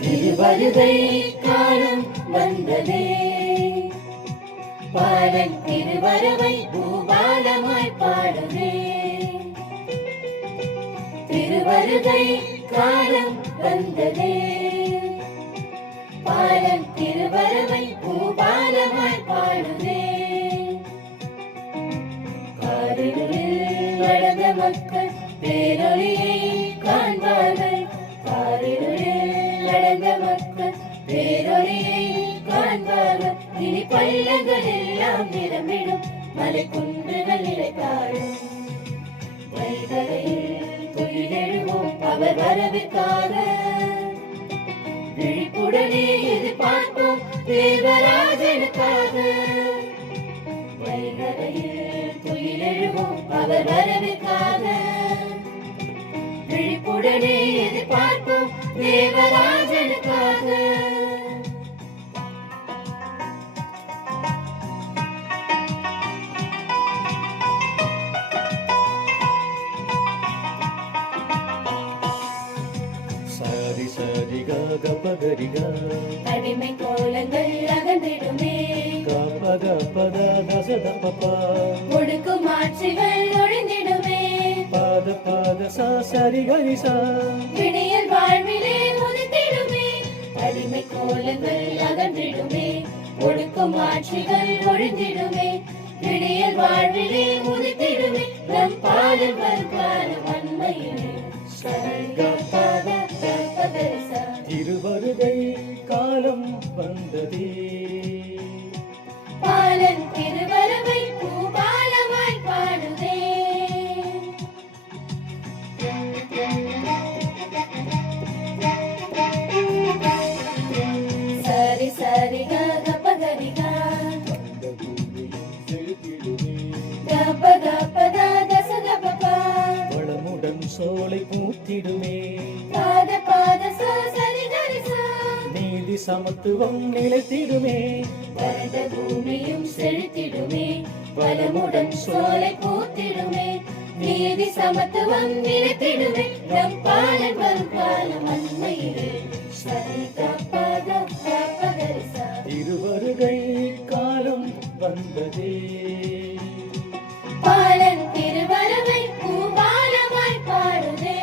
திருவருகை காணும் வந்ததே பாலன் திருவரவை பூவா வருகை காலம் வந்ததே. பாலன் திருவரவை பூபாலமாய் பாடுதே. காரிருளில் நடந்த மக்கள் பேரொழியை காண்பார்கள். காரிருளில் நடந்த மக்கள் பேரொழியை காண்பார்கள். இனி பள்ளங்கள் எல்லாம் நிரம்பிடும். மலை குன்றுகள் நிலைத்தாடும் வைகரையில் துயிலெழுவோம் வரவிற்காக விழிப்புடனே எதிர்பார்ப்போம் தேவராஜனுக்காக. வைகரையில் துயிலெழுவோம் அவர் வரவிற்காக விழிப்புடனே எதிர்பார்ப்போம் தேவராஜனுக்காக. தசத பப்பா ஒடுக்கும் ஆட்சிகள் ஒழிந்திடுமே. பாத பாத சா சரி கரி சா. விடியல் வாழ்விலே உதித்திடுமே. அடிமை கோலங்கள் அகன்றிடுமே. ஒடுக்கும் ஆட்சிகள் ஒழிந்திடுமே. விடியல் வாழ்விலே உதித்திடுமே. நம் பாடல் வருகால வன்மையிலே. திருவருகை காலம் வந்ததே. வளமுடன் சோலை பூத்திடுமே. நீதி சமத்துவம் நிலைத்திடுமே. வறண்ட பூமியும் செழித்திடுமே. வளமுடன் சோலை பூத்திடுமே. நீதி சமத்துவம் நிலைத்திடுமே. நம் பாலன் வரும் காலம் அண்மையிலே. காலம் வந்ததே. பாலன் திருவரவை பூபாலமாய் பாடுதே.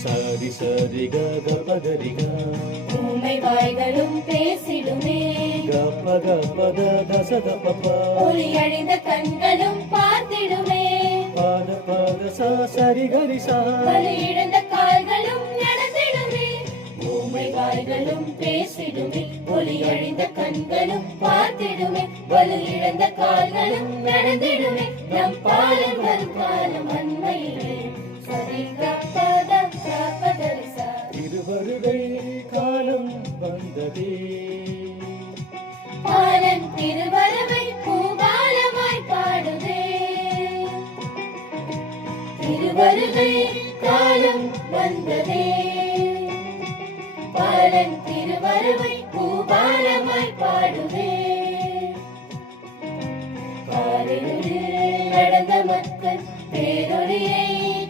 சாரி சாரி காக பகரிகா உண்மை வாய்களும் பேசிடுமே. கப்பக பத தசத பப்பா ஒளி அழிந்த கண்களும் பார்த்திடுமே. பாத பாத சா சரி கரி சா வலி இழந்த கால்களும் நடந்திடுமே. ஊமை வாய்களும் பேசிடுமே. ஒளி அழிந்த கண்களும் பார்த்திடுமே. வலு இழந்த கால்களும் நடந்திடுமே. நம் பாலம் வரும் காலம் அண்மையிலே. சரி கப்பத கப்பதரிசா. திருவருகை காலம் வந்ததே. திருவருகை காலம் வந்ததே. பாலன் திருவருவை பூபாலமாய் பாடுவே காரிருளில் நடந்த மக்கள் பேரொழியை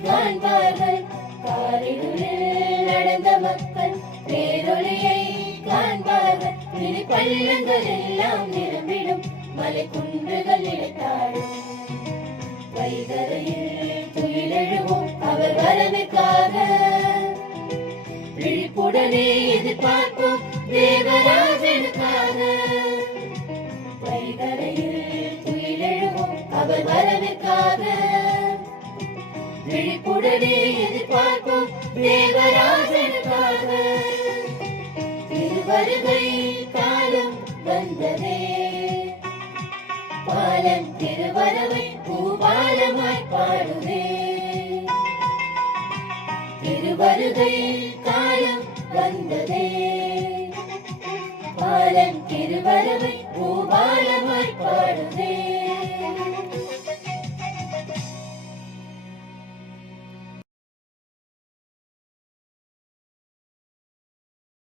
காண்பார்கள். காரிருளில் நடந்த மக்கள் பேரொழியை காண்பார்கள். இனி பள்ளங்கள் எல்லாம் நிரம்பிடும். மலை குன்றுகள் இழைத்தாடும். வைகரையில் துயிலெழுவோம் அவர் வரவிற்காக விழிப்புடனே எதிர்பார்ப்போம் தேவராஜனுக்காக. வைகரையில் துயிலெழுவோம் அவர் வரவிற்காக விழிப்புடனே எதிர்பார்ப்போம் தேவராஜனுக்காக. திருவருகை பாடுவே திருவருகை காலம் வந்ததே. பாலன் திருவரவை பூபாலமாய் பாடுவே